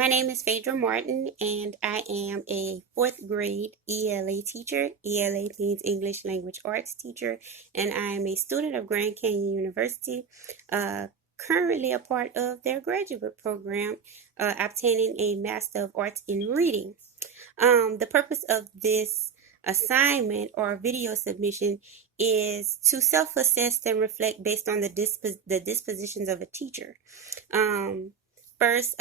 My name is Phaedra Martin, and I am a fourth grade ELA teacher. ELA means English Language Arts teacher, and I am a student of Grand Canyon University, uh, currently a part of their graduate program, obtaining a Master of Arts in Reading. The purpose of this assignment or video submission is to self-assess and reflect based on the dispositions of a teacher. Um, first,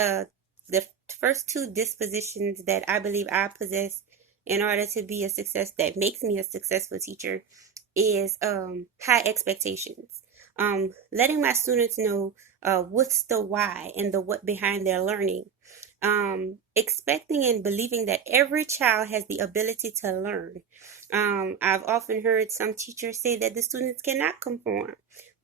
the first two dispositions that I believe I possess in order to be a success that makes me a successful teacher is high expectations. Letting my students know what's the why and the what behind their learning. Expecting and believing that every child has the ability to learn. I've often heard some teachers say that the students cannot conform.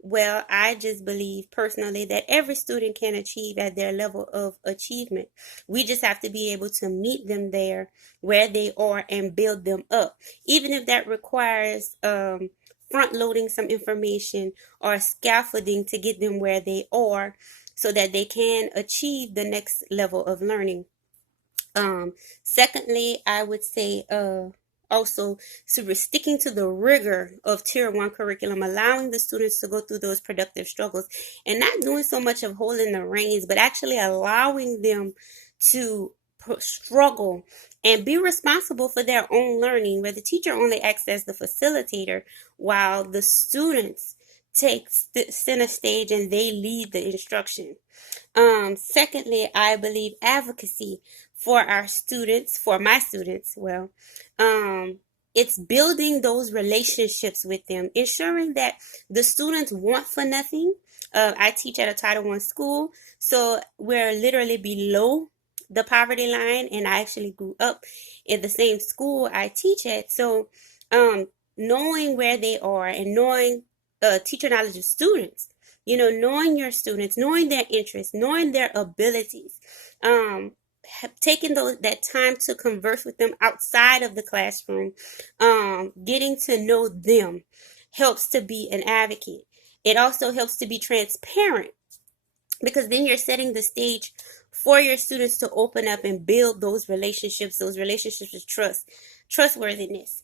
Well, I just believe personally that every student can achieve at their level of achievement. We just have to be able to meet them there where they are and build them up, even if that requires front loading some information or scaffolding to get them where they are so that they can achieve the next level of learning. Secondly, I would say also, so we're sticking to the rigor of Tier 1 curriculum, allowing the students to go through those productive struggles and not doing so much of holding the reins, but actually allowing them to struggle and be responsible for their own learning, where the teacher only acts as the facilitator while the students take center stage and they lead the instruction. Secondly, I believe advocacy for our students, for my students, it's building those relationships with them, ensuring that the students want for nothing. I teach at a Title I school, so we're literally below the poverty line, and I actually grew up in the same school I teach at. So, knowing where they are and knowing teacher knowledge of students, knowing your students, knowing their interests, knowing their abilities, taking that time to converse with them outside of the classroom, getting to know them helps to be an advocate. It also helps to be transparent because then you're setting the stage for your students to open up and build those relationships of trustworthiness.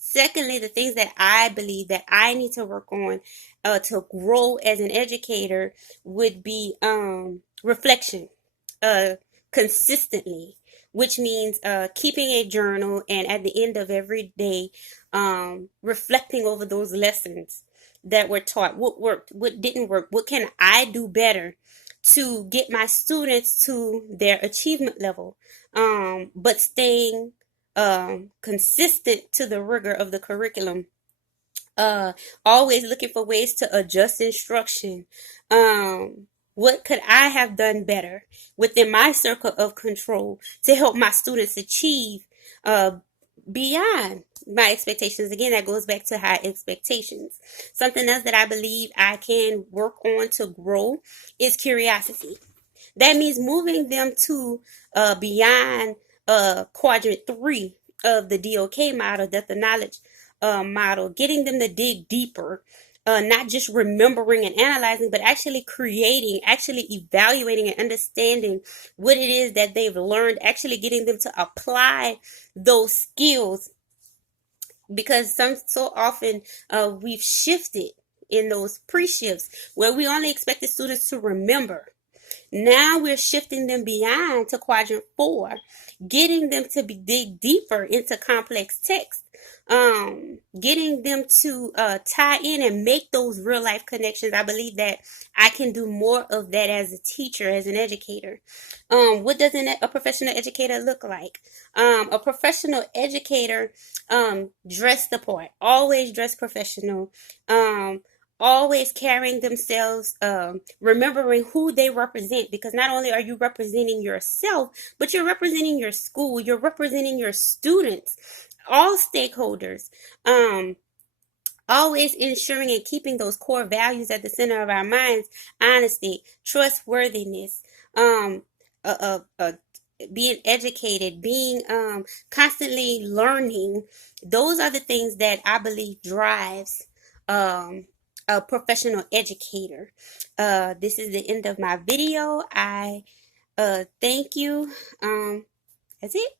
Secondly, the things that I believe that I need to work on to grow as an educator would be reflection consistently, which means keeping a journal and at the end of every day reflecting over those lessons that were taught. What worked, what didn't work, what can I do better to get my students to their achievement level, but staying consistent to the rigor of the curriculum. Always looking for ways to adjust instruction. What could I have done better within my circle of control to help my students achieve beyond my expectations? Again, that goes back to high expectations. Something else that I believe I can work on to grow is curiosity. That means moving them to beyond quadrant 3 of the DOK model, depth of knowledge model, getting them to dig deeper, not just remembering and analyzing, but actually creating, actually evaluating and understanding what it is that they've learned, actually getting them to apply those skills. Because so often we've shifted in those pre-shifts where we only expect the students to remember. Now we're shifting them beyond to quadrant 4, getting them to dig deeper into complex text, getting them to tie in and make those real life connections. I believe that I can do more of that as a teacher, as an educator. What does a professional educator look like? A professional educator dress the part, always dress professional. Always carrying themselves, remembering who they represent, because not only are you representing yourself, but you're representing your school, you're representing your students, all stakeholders. Always ensuring and keeping those core values at the center of our minds: honesty, trustworthiness, being educated, being constantly learning. Those are the things that I believe drives a professional educator. This is the end of my video. I Thank you. That's it.